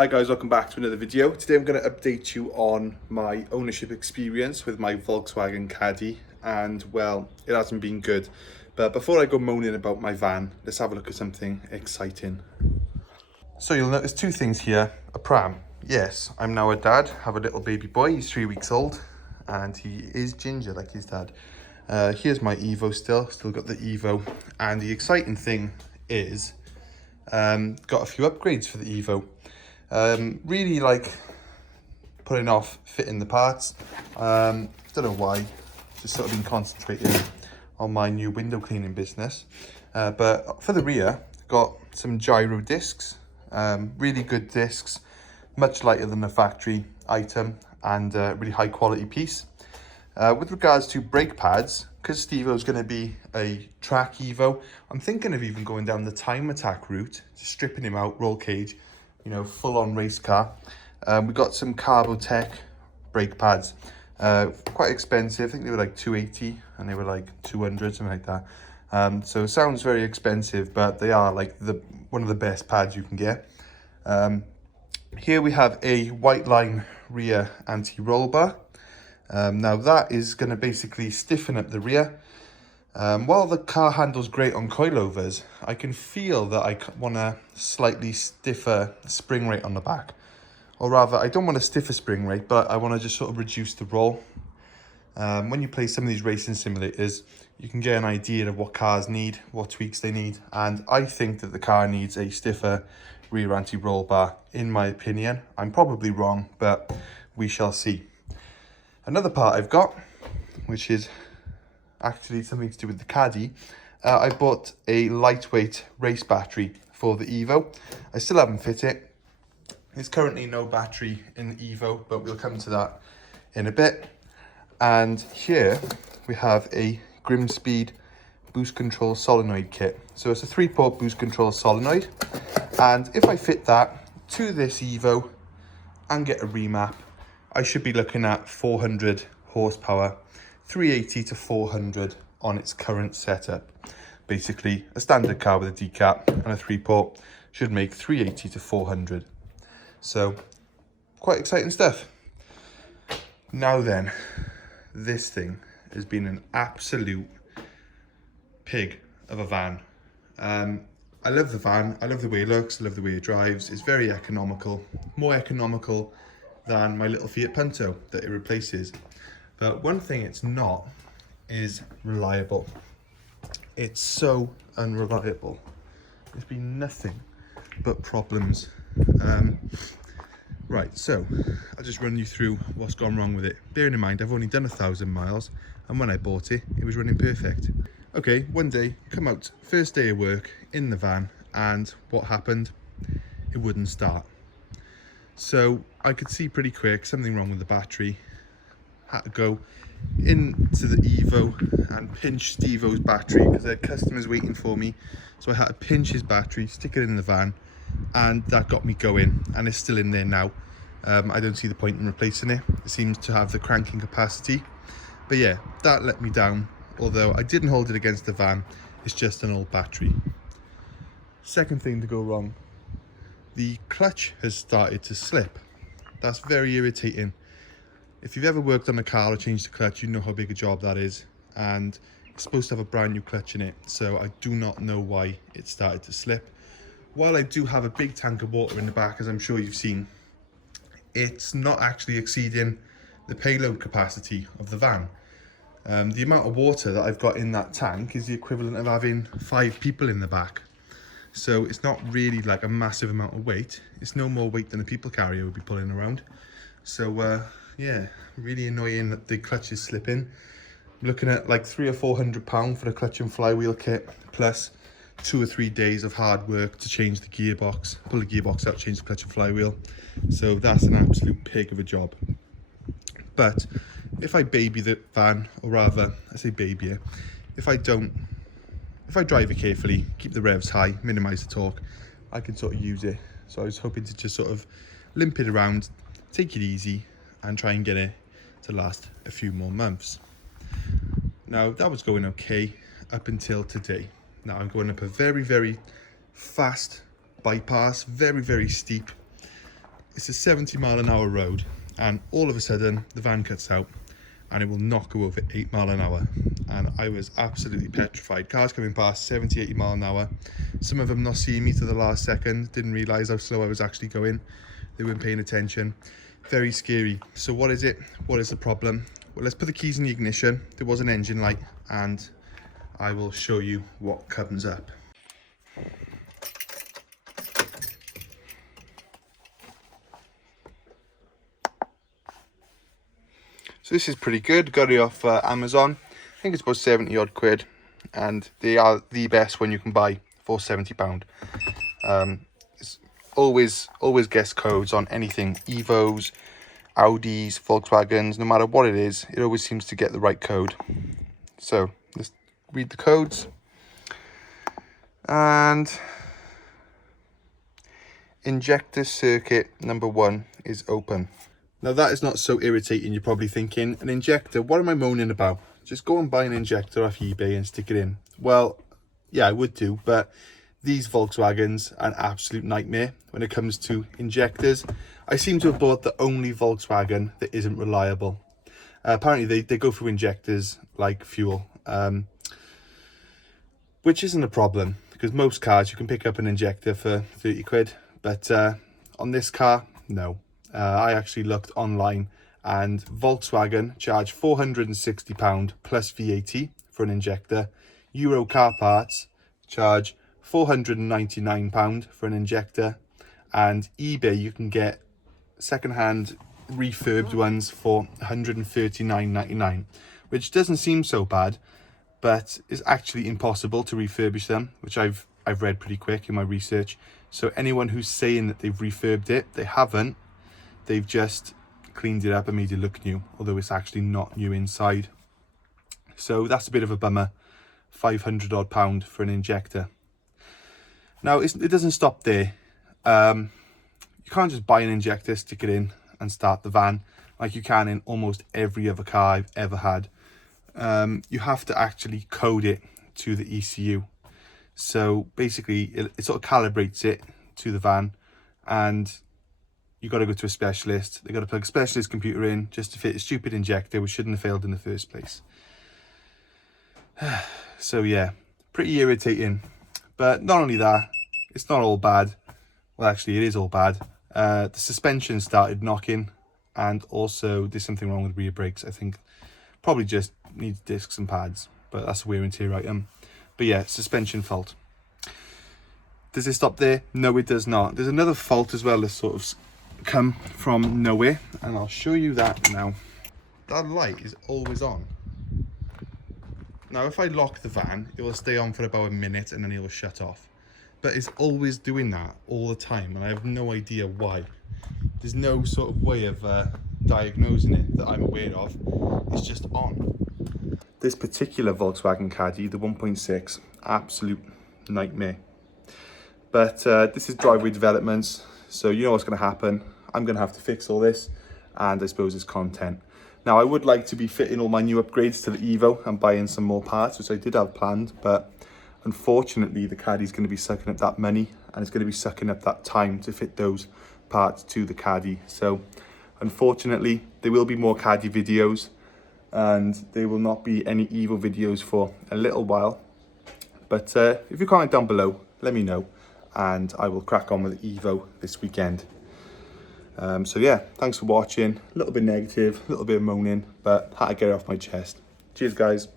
Hi guys, welcome back to another video. Today I'm going to update you on my ownership experience with my Volkswagen Caddy, and well, it hasn't been good. But before I go moaning about my van, let's have a look at something exciting. So you'll notice two things here. A pram. Yes, I'm now a dad, have a little baby boy, he's 3 weeks old, and he is ginger like his dad. Here's my Evo still got the Evo, and the exciting thing is, got a few upgrades for the Evo. Really like putting off fitting the parts. Don't know why, just sort of been concentrating on my new window cleaning business. But for the rear, got some gyro discs, really good discs, much lighter than the factory item, and really high quality piece. With regards to brake pads, because Stevo's going to be a track Evo, I'm thinking of even going down the time attack route, just stripping him out, roll cage, you know, full-on race car. We got some Carbotech brake pads, quite expensive. I think they were like 280 and they were like 200, something like that. So it sounds very expensive, but they are like one of the best pads you can get. Here we have a white line rear anti-roll bar. Now that is going to basically stiffen up the rear. While the car handles great on coilovers, I can feel that I want a slightly stiffer spring rate on the back. Or rather, I don't want a stiffer spring rate, but I want to just sort of reduce the roll. When you play some of these racing simulators, you can get an idea of what cars need, what tweaks they need. And I think that the car needs a stiffer rear anti-roll bar, in my opinion. I'm probably wrong, but we shall see. Another part I've got, which is actually something to do with the Caddy, I bought a lightweight race battery for the Evo. I still haven't fit it. There's currently no battery in the Evo, but we'll come to that in a bit. And here we have a Grimspeed boost control solenoid kit. So it's a 3-port boost control solenoid. And if I fit that to this Evo and get a remap, I should be looking at 400 horsepower, 380 to 400 on its current setup. Basically, a standard car with a decap and a 3-port should make 380 to 400. So, quite exciting stuff. Now then, this thing has been an absolute pig of a van. I love the van, I love the way it looks, I love the way it drives. It's very economical, more economical than my little Fiat Punto that it replaces. But one thing it's not is reliable. It's so unreliable. There's been nothing but problems. Right, so I'll just run you through what's gone wrong with it. Bearing in mind, I've only done 1,000 miles, and when I bought it, it was running perfect. Okay, one day, come out, first day of work in the van, and what happened? It wouldn't start. So I could see pretty quick something wrong with the battery. Had to go into the Evo and pinch Stevo's battery because there are customers waiting for me. So I had to pinch his battery, stick it in the van, and that got me going, and it's still in there now. I don't see the point in replacing it. It seems to have the cranking capacity. But yeah, that let me down, although I didn't hold it against the van. It's just an old battery. Second thing to go wrong, the clutch has started to slip. That's very irritating. If you've ever worked on a car or changed the clutch, you know how big a job that is, and it's supposed to have a brand new clutch in it, so I do not know why it started to slip. While I do have a big tank of water in the back, as I'm sure you've seen, it's not actually exceeding the payload capacity of the van. The amount of water that I've got in that tank is the equivalent of having 5 people in the back. So it's not really like a massive amount of weight. It's no more weight than a people carrier would be pulling around. So yeah, really annoying that the clutch is slipping. I'm looking at like £300 or £400 for the clutch and flywheel kit, plus 2 or 3 days of hard work to change the gearbox, pull the gearbox out, change the clutch and flywheel. So that's an absolute pig of a job. But if I baby the van, or rather, I say baby it, if I drive it carefully, keep the revs high, minimize the torque, I can sort of use it. So I was hoping to just sort of limp it around, take it easy, and try and get it to last a few more months. Now that was going okay up until today. Now I'm going up a very, very fast bypass, very, very steep. it's a 70-mile-an-hour road, and all of a sudden the van cuts out and it will not go over 8 mile an hour. And I was absolutely petrified. Cars coming past 70, 80 mile an hour. Some of them not seeing me to the last second, didn't realise how slow I was actually going. They weren't paying attention. Very scary. So what is it? What is the problem? Well, let's put the keys in the ignition. There was an engine light, and I will show you what comes up. So this is pretty good. Got it off Amazon. I think it's about 70 odd quid, and they are the best one you can buy for £70. It's always guess codes on anything. Evos, Audis, Volkswagens, no matter what it is, it always seems to get the right code. So let's read the codes. And injector circuit number 1 is open. Now that is not so irritating. You're probably thinking, an injector, what am I moaning about? Just go and buy an injector off eBay and stick it in. Well, yeah, I would do, but these Volkswagens are an absolute nightmare when it comes to injectors. I seem to have bought the only Volkswagen that isn't reliable. Apparently they go through injectors like fuel, which isn't a problem, because most cars you can pick up an injector for 30 quid, but on this car, no. I actually looked online, and Volkswagen charge £460 plus VAT for an injector. Euro Car Parts charge £499 for an injector, and eBay you can get second-hand refurbed ones for £139.99, which doesn't seem so bad, but is actually impossible to refurbish them, which I've read pretty quick in my research. So anyone who's saying that they've refurbed it, they haven't. They've just cleaned it up and made it look new, although it's actually not new inside. So that's a bit of a bummer. £500 odd for an injector. Now it doesn't stop there. You can't just buy an injector, stick it in and start the van like you can in almost every other car I've ever had. You have to actually code it to the ECU. So basically it sort of calibrates it to the van, and you got to go to a specialist. They got to plug a specialist computer in just to fit a stupid injector which shouldn't have failed in the first place. So yeah, pretty irritating. But not only that, it's not all bad. Well, actually it is all bad. The suspension started knocking, and also there's something wrong with rear brakes. I think probably just needs discs and pads, but that's a wear and tear item. But yeah, suspension fault. Does it stop there? No, it does not. There's another fault as well that's sort of come from nowhere, and I'll show you that now. That light is always on. Now if I lock the van, it will stay on for about a minute and then it will shut off, but it's always doing that all the time, and I have no idea why. There's no sort of way of diagnosing it that I'm aware of. It's just on. This particular Volkswagen Caddy, the 1.6, absolute nightmare. But this is driveway developments, so you know what's going to happen. I'm going to have to fix all this, and I suppose it's content. Now, I would like to be fitting all my new upgrades to the Evo and buying some more parts, which I did have planned, but unfortunately the Caddy's going to be sucking up that money, and it's going to be sucking up that time to fit those parts to the Caddy. So unfortunately there will be more Caddy videos, and there will not be any Evo videos for a little while. But if you comment down below, let me know, and I will crack on with the Evo this weekend. So yeah, thanks for watching. A little bit negative, a little bit of moaning, but had to get it off my chest. Cheers guys.